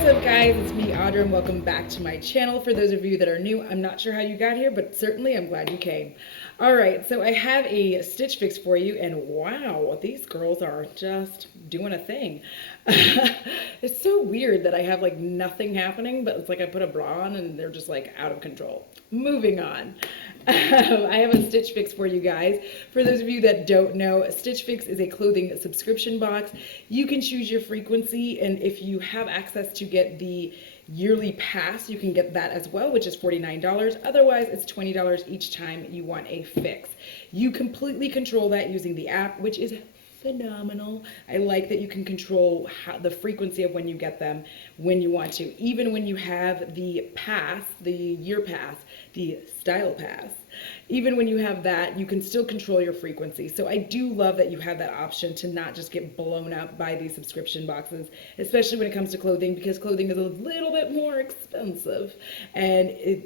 What's up guys, it's me Audra and welcome back to my channel. For those of you that are new, I'm not sure how you got here, but certainly I'm glad you came. Alright, so I have a stitch fix for you and wow, these girls are just doing a thing. It's so weird that I have like nothing happening, but it's like I put a bra on and they're just like out of control. Moving on. I have a Stitch Fix for you guys. For those of you that don't know, Stitch Fix is a clothing subscription box. You can choose your frequency, and if you have access to get the yearly pass, you can get that as well, which is $49. Otherwise, it's $20 each time you want a fix. You completely control that using the app, which is phenomenal. I like that you can control the frequency of when you get them when you want to. Even when you have the pass, the year pass, the style pass, even when you have that, you can still control your frequency. So I do love that you have that option to not just get blown up by these subscription boxes, especially when it comes to clothing, because clothing is a little bit more expensive. And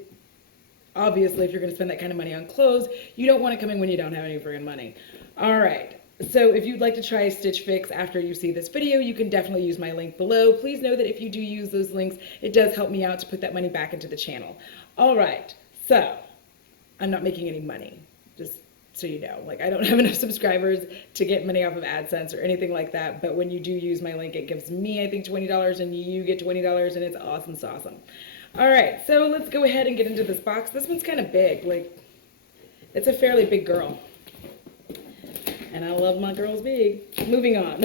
obviously, if you're going to spend that kind of money on clothes, you don't want to come in when you don't have any friggin' money. All right. So if you'd like to try Stitch Fix after you see this video, you can definitely use my link below. Please know that if you do use those links, it does help me out to put that money back into the channel. All right, so I'm not making any money, just so you know. Like, I don't have enough subscribers to get money off of AdSense or anything like that, but when you do use my link, it gives me, I think, $20 and you get $20 and it's awesome sauceum. All right, so let's go ahead and get into this box. This one's kind of big, like, it's a fairly big girl. And I love my girls big. Moving on.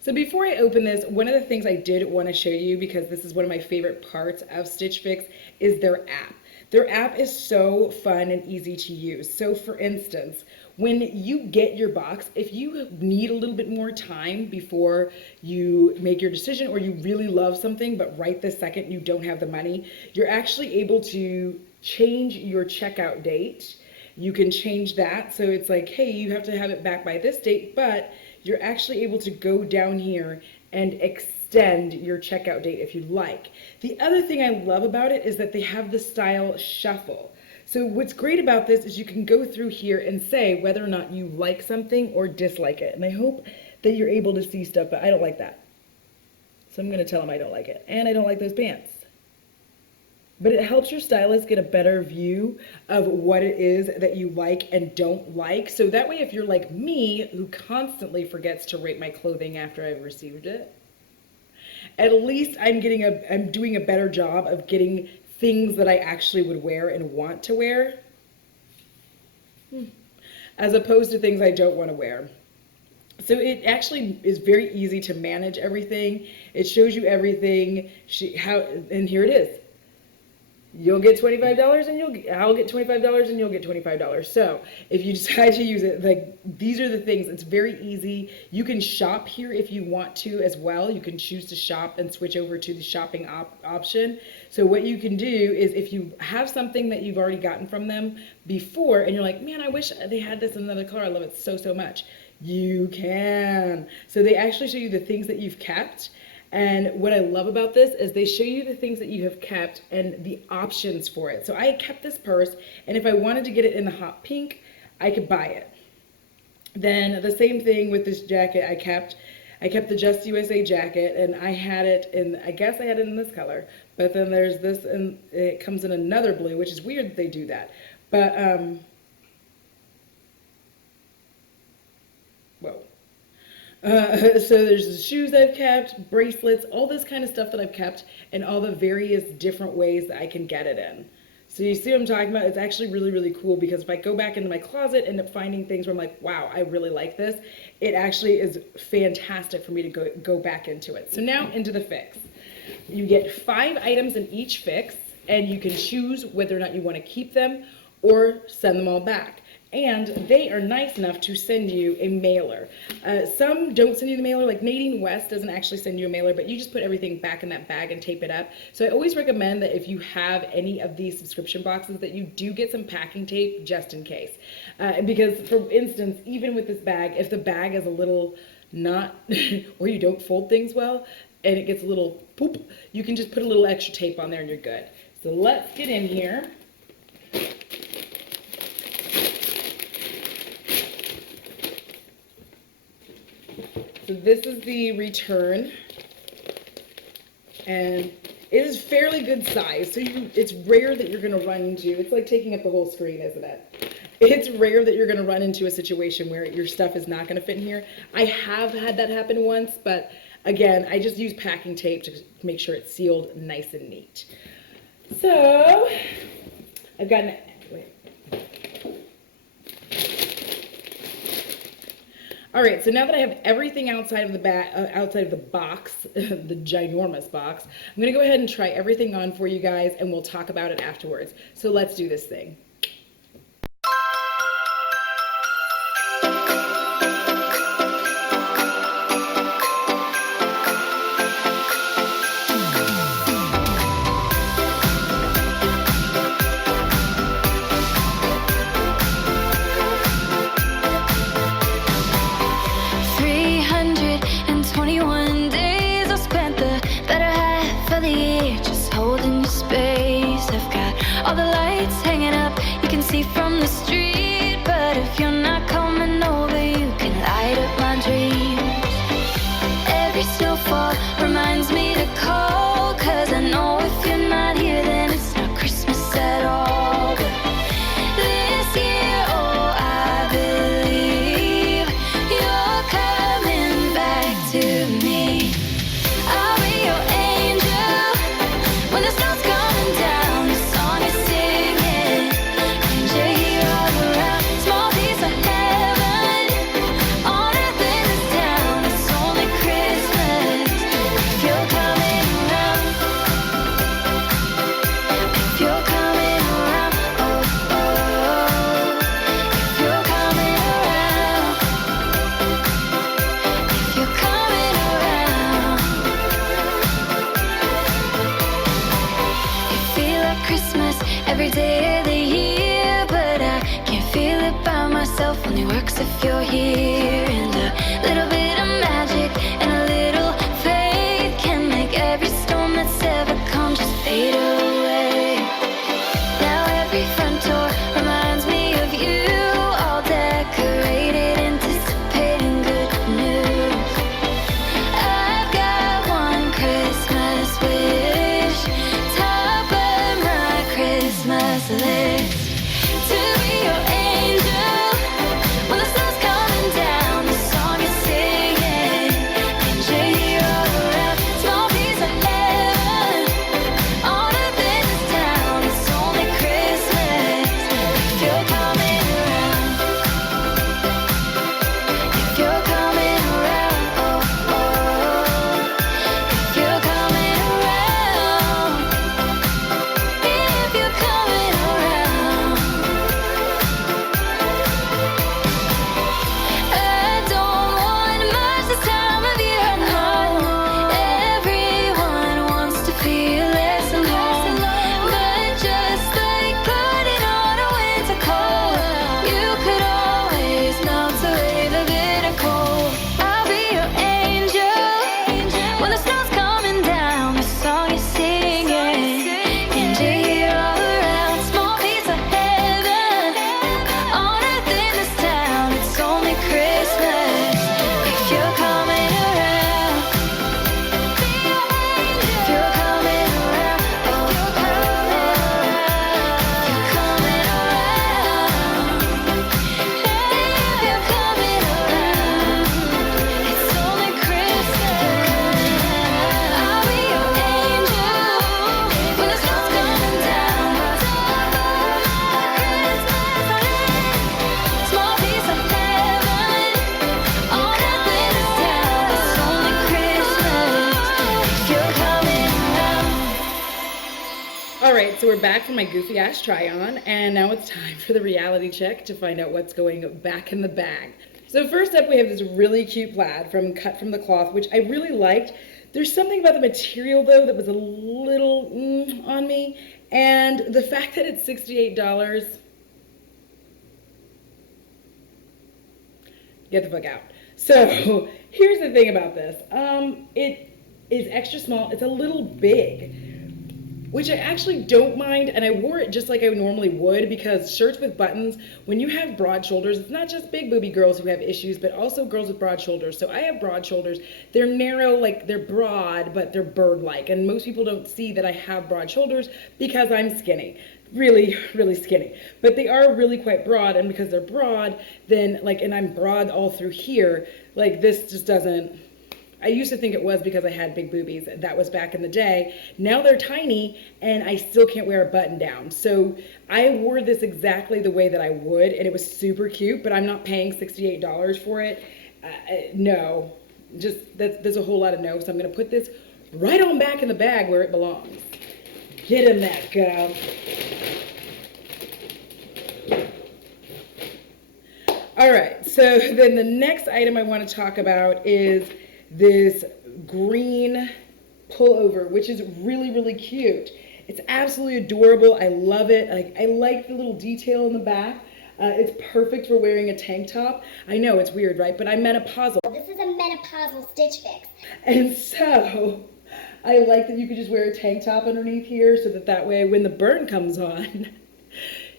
So before I open this, one of the things I did want to show you, because this is one of my favorite parts of Stitch Fix, is their app. Their app is so fun and easy to use. So for instance, when you get your box, if you need a little bit more time before you make your decision, or you really love something, but right this second you don't have the money, you're actually able to change your checkout date. You can change that, so it's like, hey, you have to have it back by this date, but you're actually able to go down here and extend your checkout date if you'd like. The other thing I love about it is that they have the style shuffle. So what's great about this is you can go through here and say whether or not you like something or dislike it. And I hope that you're able to see stuff, but I don't like that. So I'm gonna tell them I don't like it. And I don't like those pants. But it helps your stylist get a better view of what it is that you like and don't like. So that way, if you're like me, who constantly forgets to rate my clothing after I've received it, at least I'm doing a better job of getting things that I actually would wear and want to wear, as opposed to things I don't want to wear. So it actually is very easy to manage everything. It shows you everything, and here it is. You'll get $25 and I'll get $25 and you'll get $25. So if you decide to use it, like, these are the things. It's very easy. You can shop here if you want to as well. You can choose to shop and switch over to the shopping option. So what you can do is, if you have something that you've already gotten from them before and you're like, man, I wish they had this in another color, I love it so, so much, you can. So they actually show you the things that you've kept. And what I love about this is they show you the things that you have kept and the options for it. So I kept this purse, and if I wanted to get it in the hot pink, I could buy it. Then the same thing with this jacket. I kept the Just USA jacket, and I had it in, I guess I had it in this color, but then there's this, and it comes in another blue, which is weird that they do that. But, whoa. So there's the shoes I've kept, bracelets, all this kind of stuff that I've kept, and all the various different ways that I can get it in. So you see what I'm talking about? It's actually really, really cool, because if I go back into my closet and end up finding things where I'm like, wow, I really like this, it actually is fantastic for me to go back into it. So now into the fix. You get 5 items in each fix, and you can choose whether or not you want to keep them or send them all back. And they are nice enough to send you a mailer. Some don't send you the mailer, like Nadine West doesn't actually send you a mailer, but you just put everything back in that bag and tape it up. So I always recommend that if you have any of these subscription boxes, that you do get some packing tape just in case. Because for instance, even with this bag, if the bag is a little not, or you don't fold things well, and it gets a little poop, you can just put a little extra tape on there and you're good. So let's get in here. So this is the return, And it is fairly good size, so it's rare that you're going to run into, it's like taking up the whole screen, isn't it? It's rare that you're going to run into a situation where your stuff is not going to fit in here. I have had that happen once, but again, I just use packing tape to make sure it's sealed nice and neat. So, I've got all right, so now that I have everything outside of the box, the ginormous box, I'm gonna go ahead and try everything on for you guys, and we'll talk about it afterwards. So let's do this thing. All the lights hanging up, you can see from the street. But if you're not coming over, you can light up my dreams. Every snowfall reminds me to call, 'cause I know if you're not here, then it's not Christmas at all. But this year, oh, I believe you're coming back to me. I'll be your angel when the snow's coming down. The song is singing, and you're here all around. Small piece of heaven on earth in this town. It's only Christmas if you're coming around. If you're coming around, oh, oh. If you're coming around. If you're coming around. You feel like Christmas every day of the year, but I can't feel it by myself. Only works if you're here. And a little bit of magic and a little faith can make every storm that's ever come just fade away. Now every front door reminds me of you, all decorated, anticipating good news. I've got one Christmas wish, top of my Christmas list. To be your angel when the sun's coming down. The song is singing, and you're here all around. Small piece of heaven on earth in this town. It's only Christmas if you're coming around. If you're coming around, oh, oh. If you're coming around. If you're coming around. I don't want much this time of year, I know. Everyone wants to feel less alone. But just like putting on a winter coat, you could always melt away the bitter cold. I'll be your angel when the snow's coming down. The song is singing, and you're here all around. Small piece of heaven on earth in this town. It's only Christmas if you're coming around. If you're coming around, oh, if you're coming around. If you're coming around, it's only Christmas. I'll be your angel when the snow's coming down. Small piece of heaven on earth in this town. It's only Christmas if you're coming around. All right, so we're back from my goofy ass try on, and now it's time for the reality check to find out what's going back in the bag. So first up, we have this really cute plaid from Cut from the Cloth, which I really liked. There's something about the material though that was a little on me, and the fact that it's $68. Get the fuck out. So here's the thing about this. It is extra small. It's a little big. which I actually don't mind, and I wore it just like I normally would, because shirts with buttons, when you have broad shoulders, it's not just big booby girls who have issues, but also girls with broad shoulders. So I have broad shoulders. They're narrow, like they're broad, but they're bird-like, and most people don't see that I have broad shoulders because I'm skinny. Really, really skinny. But they are really quite broad, and because they're broad, then like, and I'm broad all through here, like this just doesn't, I used to think it was because I had big boobies. That was back in the day. Now they're tiny and I still can't wear a button down. So I wore this exactly the way that I would, and it was super cute, but I'm not paying $68 for it. No, just there's a whole lot of no. So I'm gonna put this right on back in the bag where it belongs. Get in that, girl. All right, so then the next item I want to talk about is this green pullover, which is really, really cute. It's absolutely adorable. I love it. I like the little detail in the back. It's perfect for wearing a tank top. I know it's weird, right? But I'm menopausal. This is a menopausal Stitch Fix. And so I like that you could just wear a tank top underneath here so that way when the burn comes on,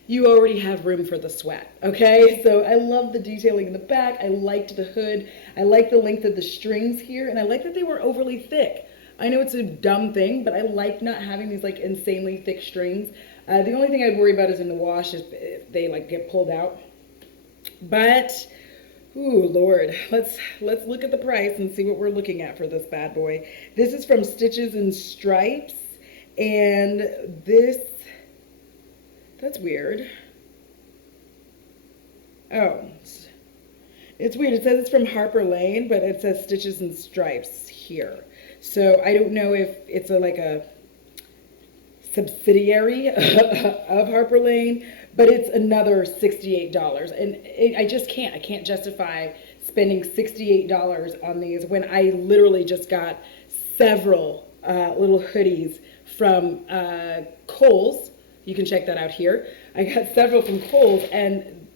you already have room for the sweat, okay? So I love the detailing in the back. I liked the hood. I like the length of the strings here, and I like that they were overly thick. I know it's a dumb thing, but I like not having these like insanely thick strings. The only thing I'd worry about is in the wash if they like get pulled out. But, ooh, Lord, let's look at the price and see what we're looking at for this bad boy. This is from Stitches and Stripes, and this, that's weird. Oh, it's weird. It says it's from Harper Lane, but it says Stitches and Stripes here. So I don't know if it's like a subsidiary of Harper Lane, but it's another $68. And I just can't. I can't justify spending $68 on these when I literally just got several little hoodies from Kohl's. You can check that out here. I got several from Kohl's, and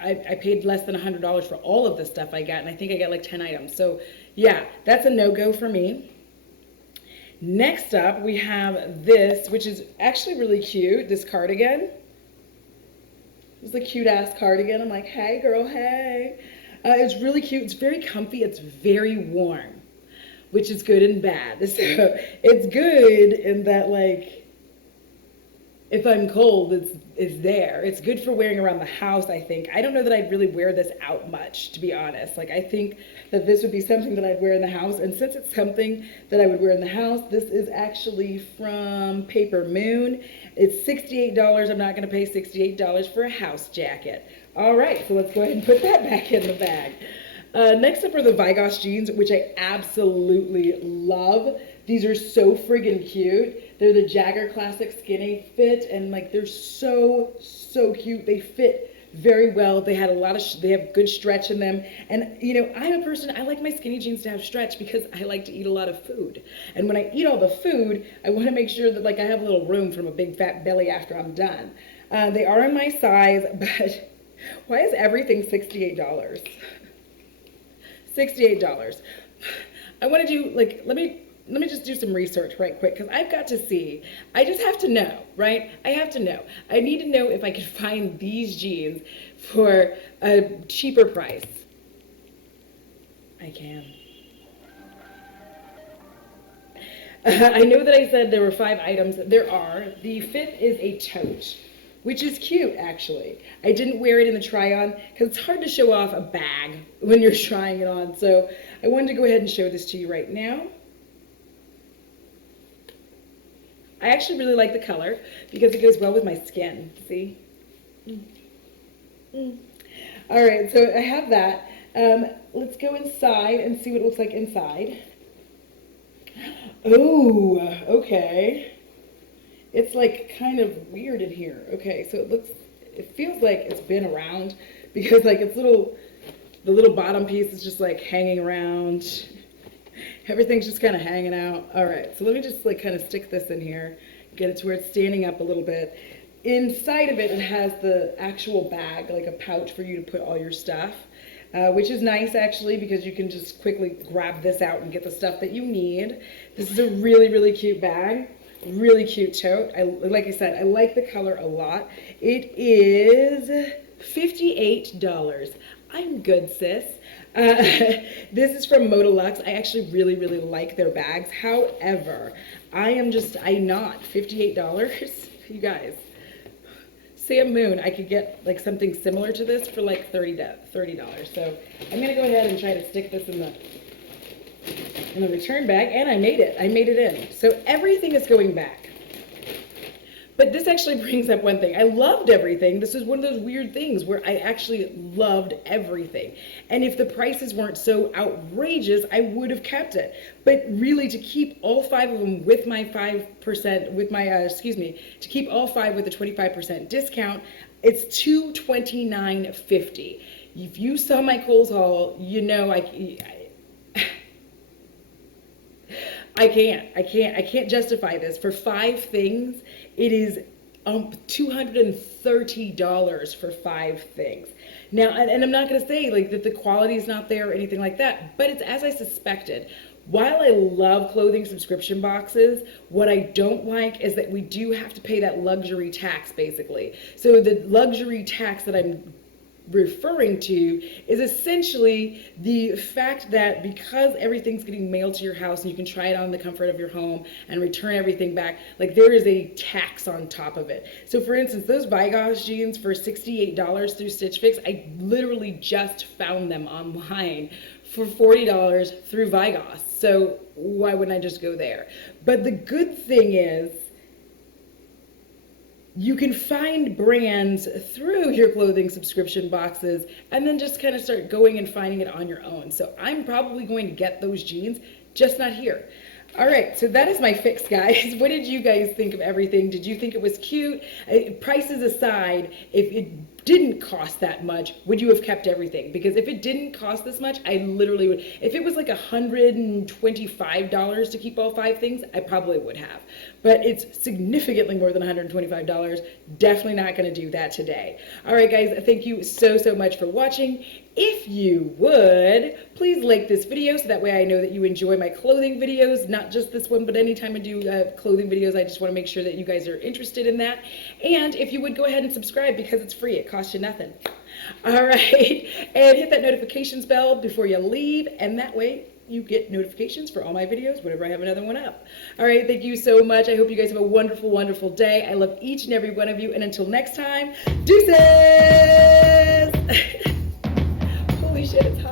I paid less than $100 for all of the stuff I got, and I think I got like 10 items. So yeah, that's a no-go for me. Next up, we have this, which is actually really cute, this cardigan. It's a cute-ass cardigan. I'm like, hey, girl, hey. It's really cute. It's very comfy. It's very warm, which is good and bad. So it's good in that, like, if I'm cold, it's there. It's good for wearing around the house, I think. I don't know that I'd really wear this out much, to be honest. Like, I think that this would be something that I'd wear in the house. And since it's something that I would wear in the house, this is actually from Paper Moon. It's $68. I'm not going to pay $68 for a house jacket. All right, so let's go ahead and put that back in the bag. Next up are the Vlogmas jeans, which I absolutely love. These are so friggin' cute. They're the Jagger Classic Skinny Fit, and like they're so cute. They fit very well. They had they have good stretch in them. And you know, I'm a person, I like my skinny jeans to have stretch because I like to eat a lot of food. And when I eat all the food, I want to make sure that like I have a little room from a big fat belly after I'm done. They are in my size, but why is everything $68? $68. I want to do like, let me just do some research right quick, because I've got to see. I just have to know, right? I have to know. I need to know if I can find these jeans for a cheaper price. I can. I know that I said there were 5 items. There are. The 5th is a tote, which is cute, actually. I didn't wear it in the try-on because it's hard to show off a bag when you're trying it on. So I wanted to go ahead and show this to you right now. I actually really like the color because it goes well with my skin. See? All right, so I have that. Let's go inside and see what it looks like inside. Oh, okay. It's like kind of weird in here. Okay, so it feels like it's been around because like the little bottom piece is just like hanging around. Everything's just kind of hanging out. All right, so let me just like kind of stick this in here, get it to where it's standing up a little bit. Inside of it, it has the actual bag, like a pouch for you to put all your stuff, which is nice actually because you can just quickly grab this out and get the stuff that you need. This is a really, really cute bag. Really cute tote. Like I said, I like the color a lot. It is $58. I'm good, sis. This is from Modalux. I actually really, really like their bags. However, I'm not. $58, you guys. Sam Moon, I could get like something similar to this for like $30. So I'm gonna go ahead and try to stick this in the return bag, and I made it in. So everything is going back. But this actually brings up one thing. I loved everything. This is one of those weird things where I actually loved everything. And if the prices weren't so outrageous, I would have kept it. But really, to keep all 5 of them with my 5%, to keep all 5 with a 25% discount, it's $229.50. If you saw my Kohl's haul, you know I can't justify this. For 5 things, it is $230 for 5 things. Now, and I'm not going to say like that the quality is not there or anything like that, but it's as I suspected. While I love clothing subscription boxes, what I don't like is that we do have to pay that luxury tax, basically. So the luxury tax that I'm referring to is essentially the fact that because everything's getting mailed to your house and you can try it on the comfort of your home and return everything back, like there is a tax on top of it. So for instance, those Vlogmas jeans for $68 through Stitch Fix, I literally just found them online for $40 through Vlogmas. So why wouldn't I just go there? But the good thing is, you can find brands through your clothing subscription boxes and then just kind of start going and finding it on your own. So I'm probably going to get those jeans, just not here. All right, so that is my fix, guys. What did you guys think of everything? Did you think it was cute? Prices aside, if it didn't cost that much, would you have kept everything? Because if it didn't cost this much, I literally would. If it was like $125 to keep all 5 things, I probably would have. But it's significantly more than $125. Definitely not going to do that today. All right, guys, thank you so much for watching. If you would, please like this video so that way I know that you enjoy my clothing videos, not just this one, but anytime I do clothing videos, I just want to make sure that you guys are interested in that. And if you would go ahead and subscribe because it's free, it costs you nothing. All right, and hit that notifications bell before you leave, and that way you get notifications for all my videos whenever I have another one up. All right, thank you so much. I hope you guys have a wonderful, wonderful day. I love each and every one of you, and until next time, deuces! Holy shit, it's hot.